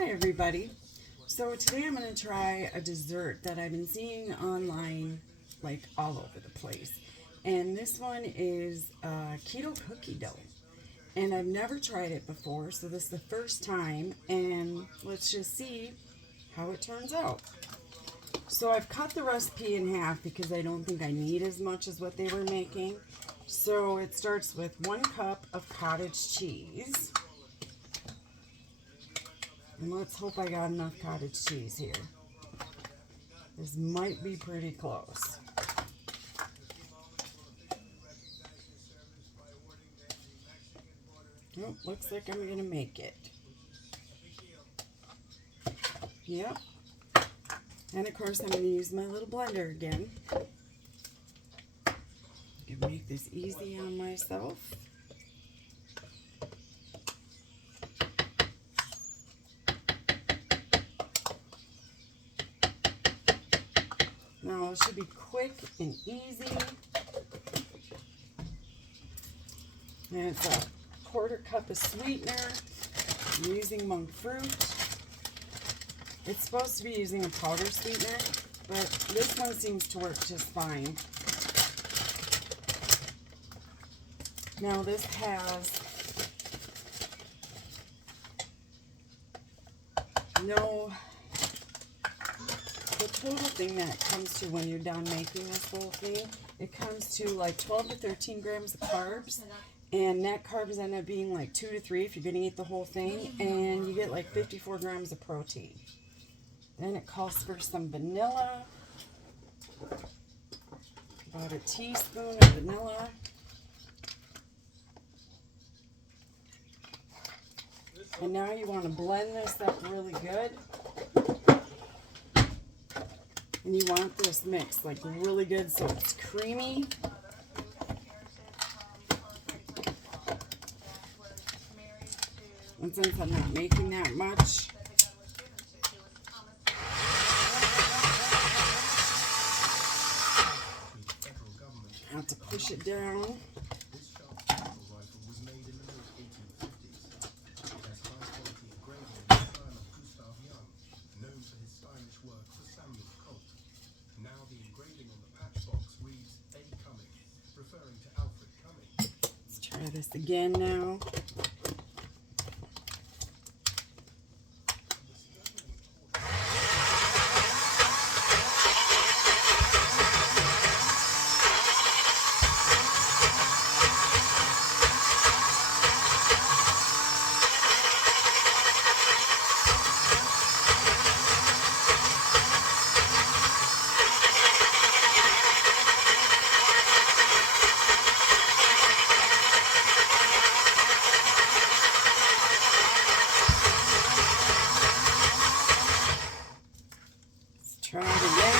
Hi everybody. So today I'm going to try a dessert that I've been seeing online like all over the place. And this one is keto cookie dough. And I've never tried it before, so this is the first time, and let's just see how it turns out. So I've cut the recipe in half because I don't think I need as much as what they were making. So it starts with 1 cup of cottage cheese. And let's hope I got enough cottage cheese here. This might be pretty close. Oh, looks like I'm going to make it. Yep. And of course I'm going to use my little blender again. I'm going to make this easy on myself. Now it should be quick and easy. And it's a 1/4 cup of sweetener. I'm using monk fruit. It's supposed to be using a powder sweetener, but this one seems to work just fine. Now this has the total thing that it comes to when you're done making this whole thing, it comes to like 12 to 13 grams of carbs, and net carbs end up being like 2 to 3 if you're going to eat the whole thing, and you get like 54 grams of protein. Then it calls for some vanilla, about a teaspoon of vanilla. And now you want to blend this up really good. And you want this mix like really good so it's creamy. And since I'm not making that much, I have to push it down. Let's try this again now. Try it again.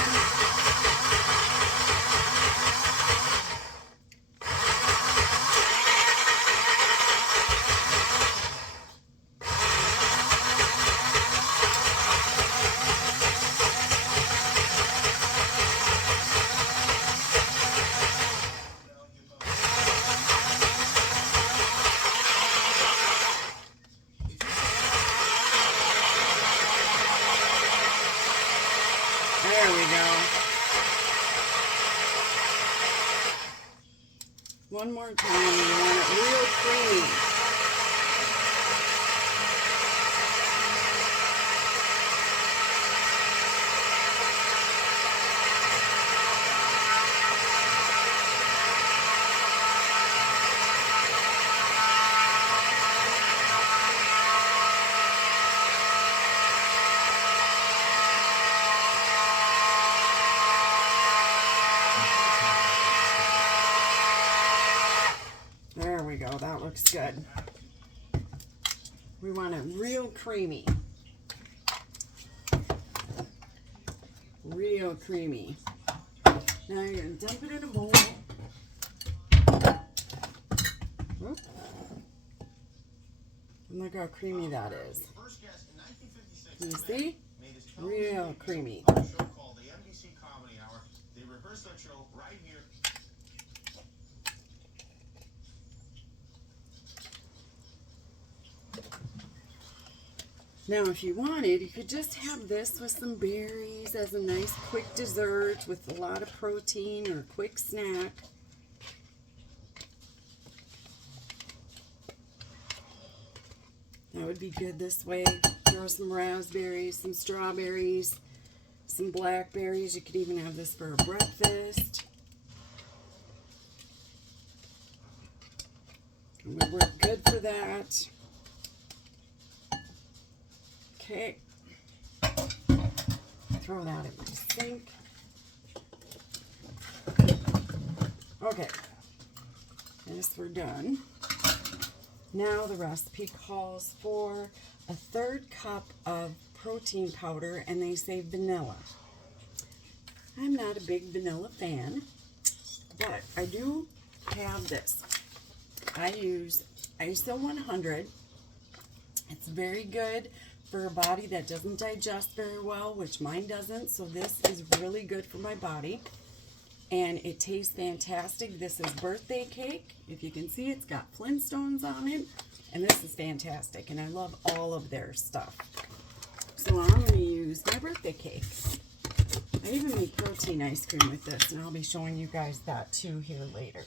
There we go. One more time, and you want it real creamy. There we go, that looks good. We want it real creamy. Real creamy. Now you're going to dump it in a bowl. Whoop. And look how creamy that is. You see? Real creamy. Now, if you wanted, you could just have this with some berries as a nice quick dessert with a lot of protein or a quick snack. That would be good this way. Throw some raspberries, some strawberries, some blackberries. You could even have this for a breakfast. It would work good for that. Okay. Throw that in my sink. Okay. This we're done. Now the recipe calls for a 1/3 cup of protein powder, and they say vanilla. I'm not a big vanilla fan, but I do have this. I use ISO 100. It's very good for a body that doesn't digest very well, which mine doesn't, so this is really good for my body. And it tastes fantastic. This is birthday cake. If you can see, it's got Flintstones on it. And this is fantastic. And I love all of their stuff. So I'm going to use my birthday cake. I even make protein ice cream with this. And I'll be showing you guys that too here later.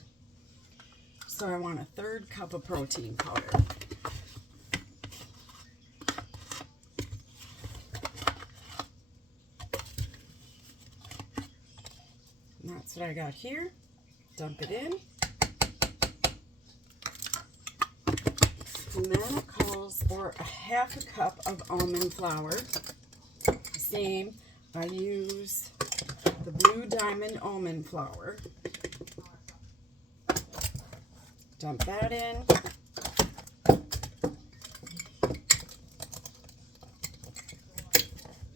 So I want a 1/3 cup of protein powder. And that's what I got here. Dump it in. And then it calls for a 1/2 cup of almond flour. Same, I use the Blue Diamond almond flour. Dump that in.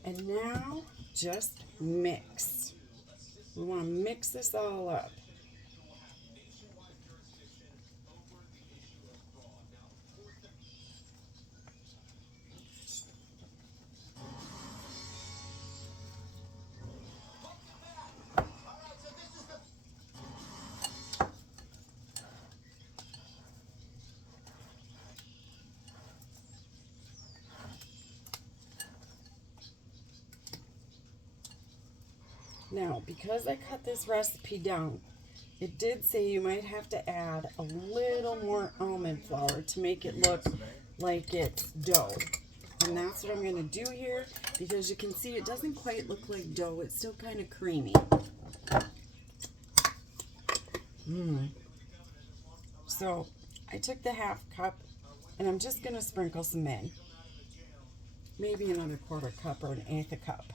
And now just mix. We want to mix this all up. Now, because I cut this recipe down, it did say you might have to add a little more almond flour to make it look like it's dough. And that's what I'm going to do here, because you can see it doesn't quite look like dough. It's still kind of creamy. So I took the 1/2 cup, and I'm just going to sprinkle some in. Maybe another 1/4 cup or an 1/8 cup.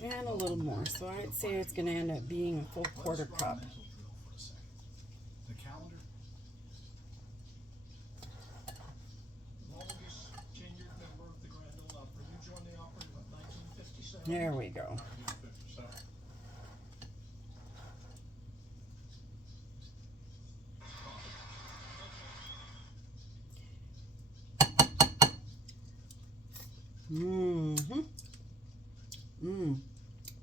And a little more. So I'd say it's going to end up being a full 1/4 cup. There we go.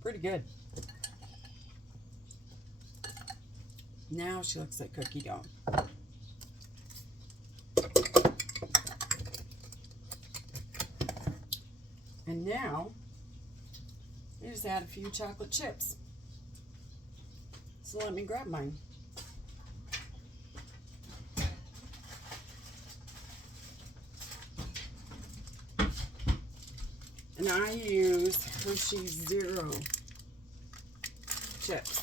Pretty good. Now she looks like cookie dough. And now, I just add a few chocolate chips. So let me grab mine. And I use Hershey's Zero chips.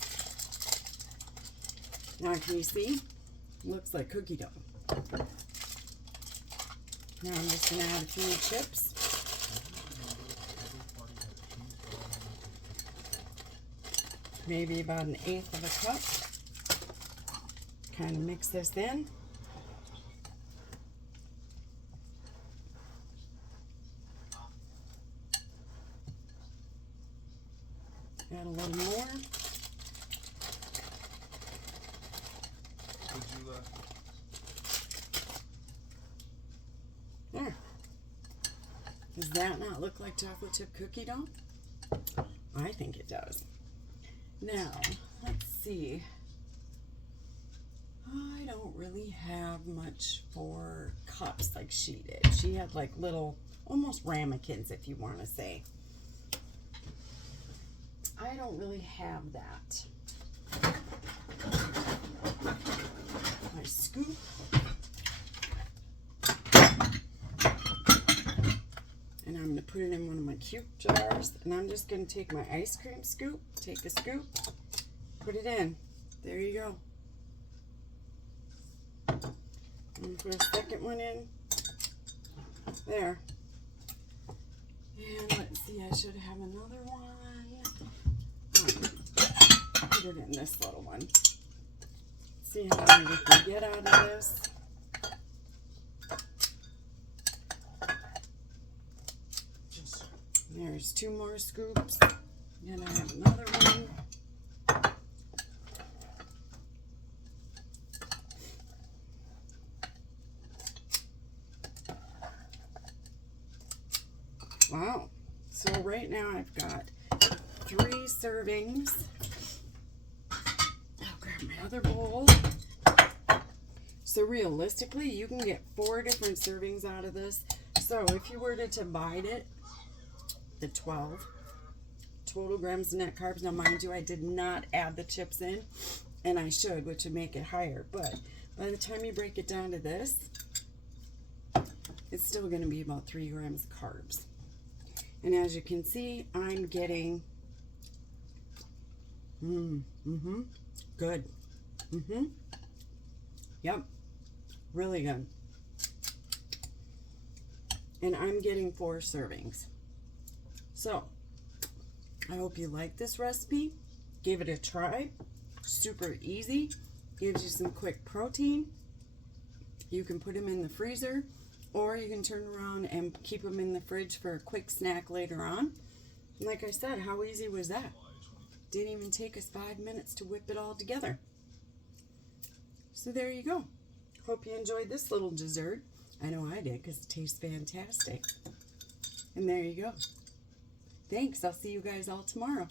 Now can you see? Looks like cookie dough. Now I'm just going to add a few chips. Maybe about an 1/8 of a cup. Kind of mix this in. Add a little more. There. Does that not look like chocolate chip cookie dough? I think it does. Now, let's see. I don't really have much for cups like she did. She had like little, almost ramekins, if you want to say. I don't really have that. My scoop. And I'm going to put it in one of my cute jars. And I'm just going to take my ice cream scoop, take a scoop, put it in. There you go. And put a second one in. There. And let's see, I should have another one. Put it in this little one. See how many we can get out of this. There's 2 more scoops. And I have another one. Wow. So right now I've got 3 servings. I'll grab my other bowl. So realistically, you can get 4 different servings out of this. So if you were to divide it, the 12 total grams of net carbs. Now mind you, I did not add the chips in, and I should, which would make it higher. But by the time you break it down to this, it's still going to be about 3 grams of carbs. And as you can see, I'm getting good. Yep, really good. And I'm getting 4 servings. So, I hope you like this recipe. Give it a try. Super easy. Gives you some quick protein. You can put them in the freezer, or you can turn around and keep them in the fridge for a quick snack later on. And like I said, how easy was that? Didn't even take us 5 minutes to whip it all together. So there you go. Hope you enjoyed this little dessert. I know I did, because it tastes fantastic. And there you go. Thanks. I'll see you guys all tomorrow.